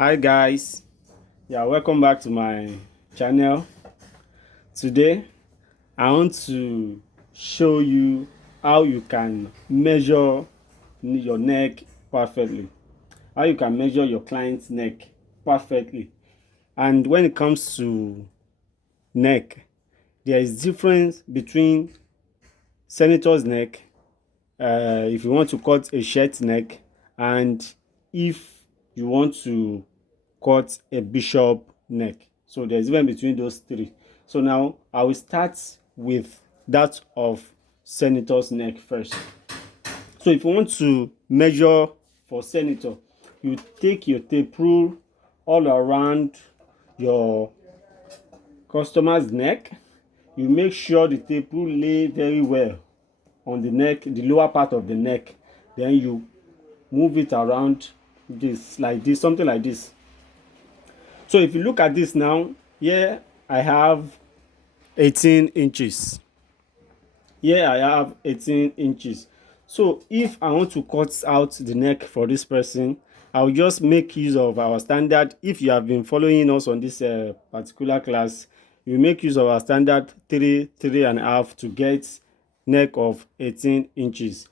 Hi guys, welcome back to my channel. Today I want to show you how you can measure your neck perfectly, how you can measure your client's neck perfectly. And when it comes to neck, there is difference between senator's neck, if you want to cut a shirt neck, and if you want to cut a bishop neck. So there's difference between those three. So now I will start with that of senator's neck first. So if you want to measure for senator, you take your tape rule all around your customer's neck. You make sure the tape rule lay very well on the neck, the lower part of the neck. Then you move it around this, like this, something like this. So if you look at this now, here I have 18 inches. Here I have 18 inches. So if I want to cut out the neck for this person, I'll just make use of our standard. If you have been following us on this particular class, you make use of our standard 3.5 to get neck of 18 inches.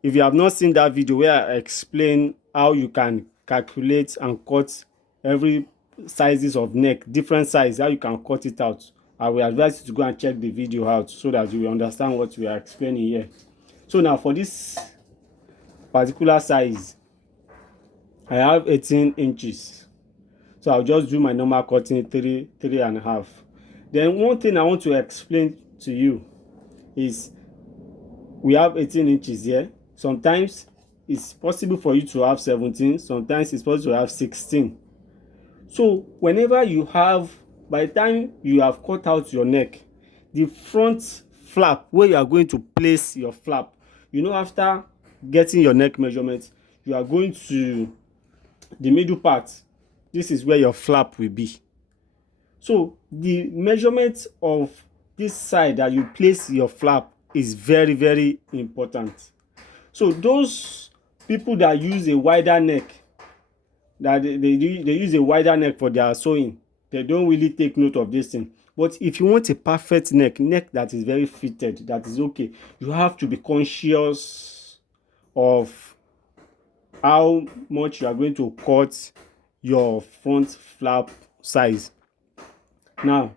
If you have not seen that video where I explain how you can calculate and cut every sizes of neck, different size, how you can cut it out, I will advise you to go and check the video out so that you will understand what we are explaining here. So now for this particular size, I have 18 inches. So I'll just do my normal cutting 3.5. Then one thing I want to explain to you is we have 18 inches here. Sometimes it's possible for you to have 17, sometimes it's possible to have 16. So whenever you have, by the time you have cut out your neck, the front flap where you are going to place your flap, after getting your neck measurement, you are going to the middle part. This is where your flap will be. So the measurement of this side that you place your flap is very, very important. So those people that use a wider neck, that they use a wider neck for their sewing, they don't really take note of this thing. But if you want a perfect neck that is very fitted, that is okay, you have to be conscious of how much you are going to cut your front flap size. Now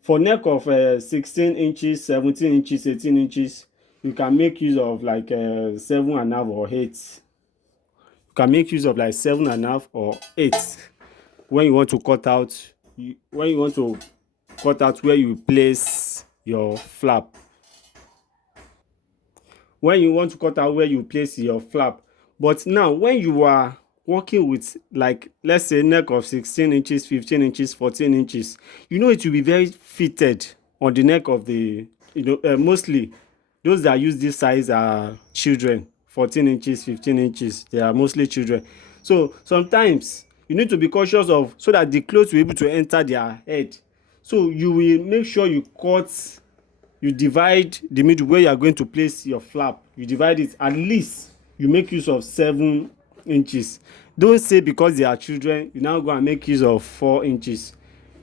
for neck of 16 inches, 17 inches, 18 inches, you can make use of like 7.5 or 8. You can make use of like 7.5 or 8 when you want to cut out where you place your flap. When you want to cut out where you place your flap. But now when you are working with, like, let's say neck of 16 inches, 15 inches, 14 inches, it will be very fitted on the neck of the, mostly those that use this size are children. 14 inches, 15 inches, they are mostly children. So sometimes you need to be cautious of, so that the clothes will be able to enter their head. So you will make sure you divide the middle where you are going to place your flap. You divide it, at least you make use of 7 inches. Don't say because they are children you now go and make use of 4 inches.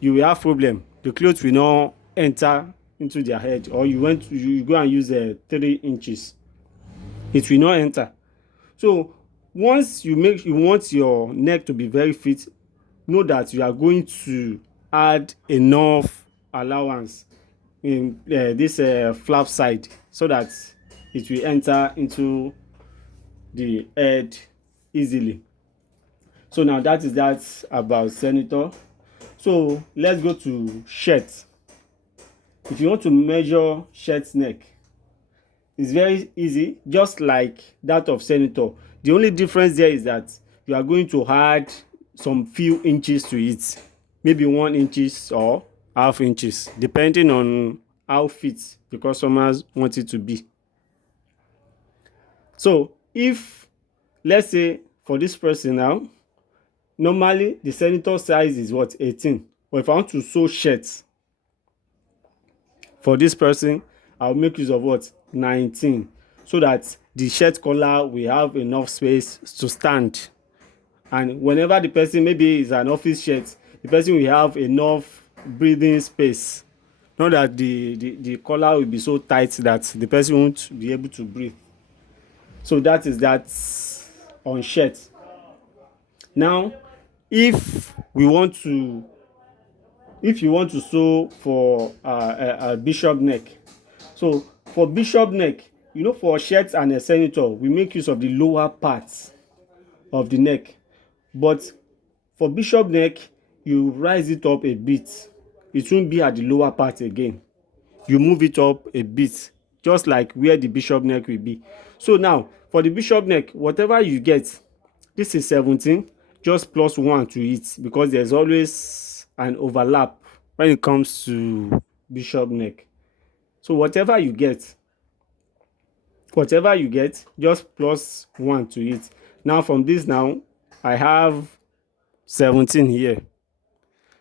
You will have problem. The clothes will not enter into their head. Or you go and use 3 inches, it will not enter. So once you want your neck to be very fit, know that you are going to add enough allowance in this flap side, so that it will enter into the head easily. So now that is that about senator. So let's go to shirt. If you want to measure shirt neck, it's very easy, just like that of senator. The only difference there is that you are going to add some few inches to it, maybe 1 inches or half inches, depending on how fit the customers want it to be. So if, let's say for this person now, normally the senator size is what, 18. But if I want to sew shirts for this person, I'll make use of what, 19, so that the shirt collar will have enough space to stand And whenever the person, maybe is an office shirt, the person will have enough breathing space, not that the collar will be so tight that the person won't be able to breathe. So that is that on shirt. Now if you want to sew for a bishop neck, so for bishop neck, you know, for shirt and a senator, we make use of the lower parts of the neck. But for bishop neck, you rise it up a bit. It won't be at the lower part again. You move it up a bit, just like where the bishop neck will be. So now for the bishop neck, whatever you get, this is 17, just plus 1 to it, because there's always an overlap when it comes to bishop neck. So whatever you get, just plus 1 to it. Now from this, now I have 17 here.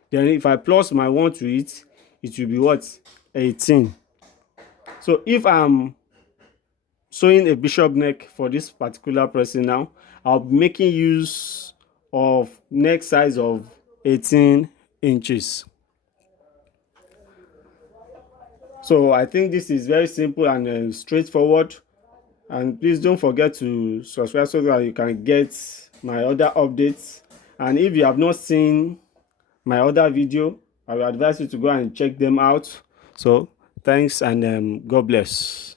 Then if I plus my 1 to it, it will be what? 18. So if I'm sewing a bishop neck for this particular person now, I'll be making use of neck size of 18 inches. So I think this is very simple and straightforward. And please don't forget to subscribe so that you can get my other updates. And if you have not seen my other video, I will advise you to go and check them out. So thanks, and God bless.